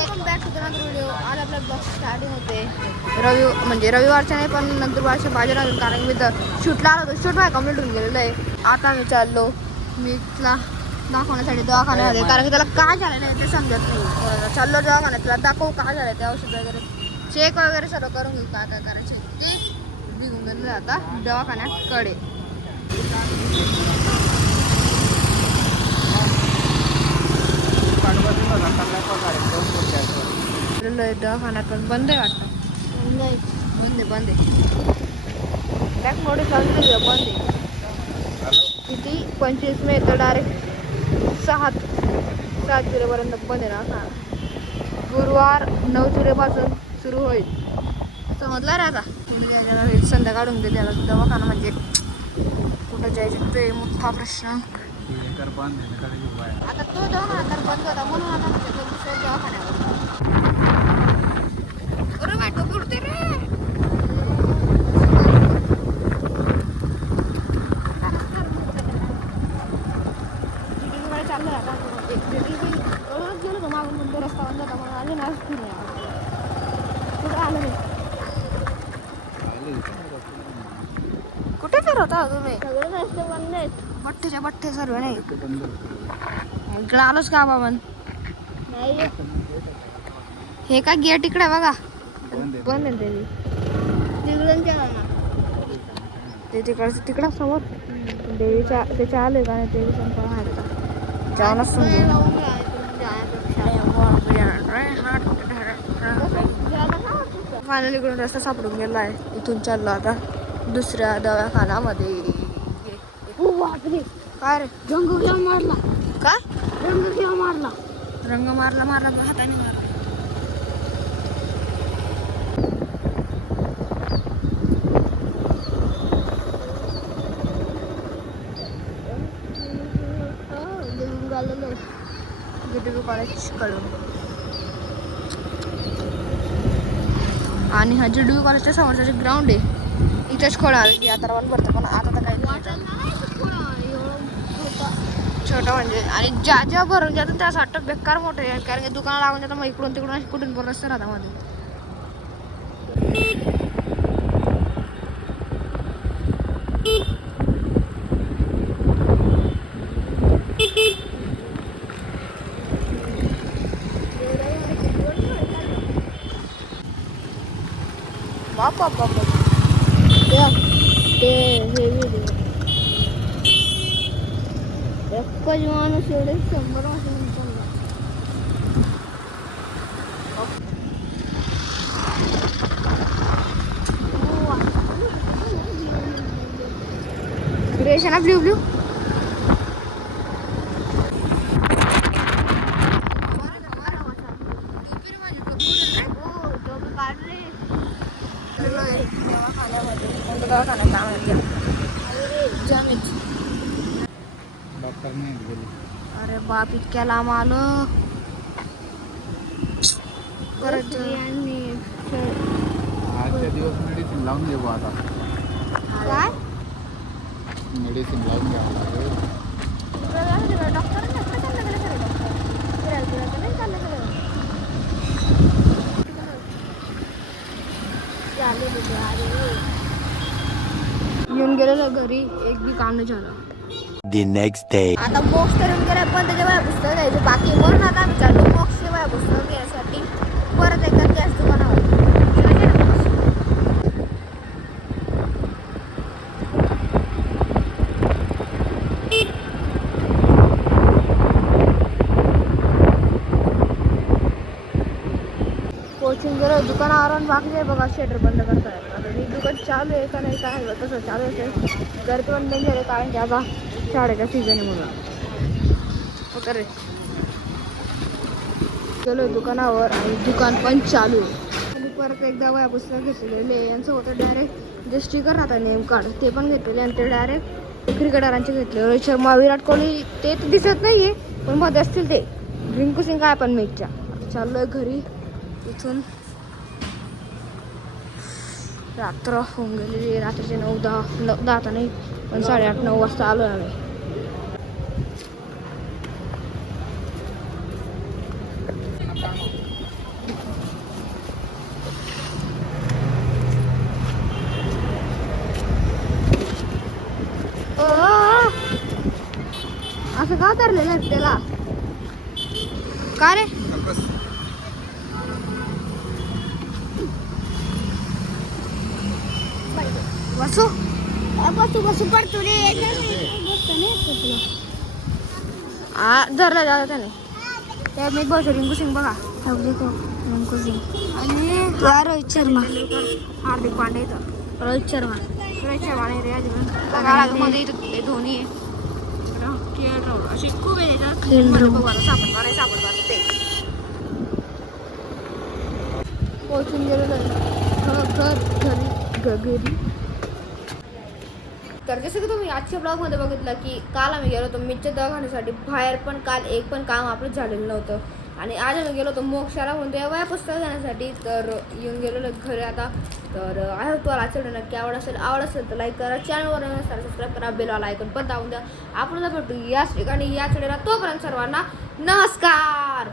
Back to the नंतर video. आज आपला ब्लॉग स्टार्टिंग होते रविवारच्या नाही पण नंदुरबारच्या बाजारातून, कारण मी तर शूटला आलो होतो. शूट माझ्या कम्प्लीट होऊन गेलेलं आहे. आता मी चाललो मी तिला दाखवण्यासाठी दवाखान्यामध्ये, कारण की त्याला काय झालं नाही ते समजत नाही. चाललो दवाखान्यात, तुला दाखवू काय झालं ते, औषध वगैरे चेक वगैरे सर्व करून घेऊ काय काय करायचे ते. घेऊन गेलेलं आता दवाखान्याकडे. दवाखान्यात पण बंद आहे वाटतं. बंद आहे बॅक मोठी चालू बंद आहे. किती 25 मे तर डायरेक्ट 7 जुलैपर्यंत बंद आहे ना. गुरुवार 9 जुलैपासून सुरू होईल. समजलं रे आता कुठे होईल संध्याकाळ होऊन गेली त्याला दवाखाना, म्हणजे कुठं जायचं ते मोठा प्रश्न. आता तो दवाखाना तर बंद होता म्हणून आता दुसऱ्या दवाखान्यावर पुरते रे. चाललंय आता गेलो तो मागून म्हणतो रस्ता बंद होता म्हणून आले ना कुठे आलं नाही. कुठे फिरवता तुम्ही? सगळे रस्ते बंद आहेत. बठ्ठे सर्व नाही इकडे आलोच का बाबा? नाही हे काय गेट इकडे बघा बंद आहे ते तिकडं समोर देवीच्या त्याच्या आले का नाही देवी संपा जाऊनच फायनली इकडून रस्ता सापडून गेला आहे. इथून चाललो आता दुसऱ्या दवाखान्यामध्ये. काय रे रंग मारला? काय रंग मारला हाताने मारला. कॉलेज कडून आणि हा JW कॉलेजच्या समोरचा ग्राउंड आहे. इथेच खोळा आले की आता रवाल भरतं, पण आता तर काही छोटं म्हणजे. आणि ज्या भरून जातं त्या वाटतं बेकार मोठं आहे, कारण की दुकानं लागून जातं मग इकडून तिकडून कुठून पण रस्ता राहता मध्ये. बाप ते हेवी एकच माणूस एवढे 100 माणसं. ग्रेश आहे ना ब्ल्यू अरे बाप इतक्या लांब आलं. परत आजच्या दिवस मेडिसिन लावून घेऊ आता. काय मेडिसिन लावून घ्यावं लागेल. येऊन गेलेलं घरी एक बी काम नाही झालं. The next day. आता बॉक्स तर येऊन गेला, पण त्याच्या वया पुस्तक घ्यायचं बाकी. म्हणून आता आम्ही चाललो बॉक्सच्या वया पुस्तक घ्यायसाठी परत एकदा त्याच दुकानावर. कोचिंग गेलो दुकानावरून बाकी बघा शटर बंद करता येत. आता मी दुकान चालू आहे का नाही काय तसं चालू असेल. गर्दी पण डेंजर आहे, कारण की आता शाळेचा सीझन आहे म्हणून वगैरे. गेलो दुकानावर आणि दुकान पण चालू आहे. आणि परत एकदा वया पुस्तक घेतलेले यांचं होतं डायरेक्ट जे स्टिकर राहतात नेम कार्ड ते पण घेतलेले, आणि ते डायरेक्ट क्रिकेटरांचे घेतले. रोहित शर्मा विराट कोहली ते दिसत नाही आहे पण मध्ये असतील ते. रिंकू सिंग काय पण मॅचच्या. चाललो आहे घरी. इथून रात्र होऊन गेलेली, रात्रीचे 9-10 आता नाही पण 8:30-9 वाजता आलो आम्ही. धरलेला आहे त्याला. का रे बसू बसू पडतो रे. धरला जाता त्याने. त्या मी बसू रिंकू सिंग बघा. रिंकू सिंग आणि रोहित शर्मा. हार्दिक पांड्या इथं. रोहित शर्मा नाही रे अजून. मध्ये इथं धोनी आहे. अशी खूप आहे सापडतात ते पोचून गेलेलं घरी. तर जसं की तुम्ही आजच्या ब्लॉगमध्ये बघितलं की काल आम्ही गेलो होतो मिरच्या दवाखान्यासाठी बाहेर, पण काल एक पण काम आपलं झालेलं नव्हतं. आणि आज आम्ही गेलो होतो मोक्षाला म्हणतो वया पुस्तक घेण्यासाठी. तर येऊन गेलेलो घरी आता. तर आहे तुम्हाला आजच्या व्हिडिओ नक्की आवड असेल तर लाईक करा, चॅनलवर सबस्क्राईब करा, बेलवाला ऐकून पण दाबून द्या. आपण भेटू याच ठिकाणी याच व्हिडिओला. तोपर्यंत सर्वांना नमस्कार.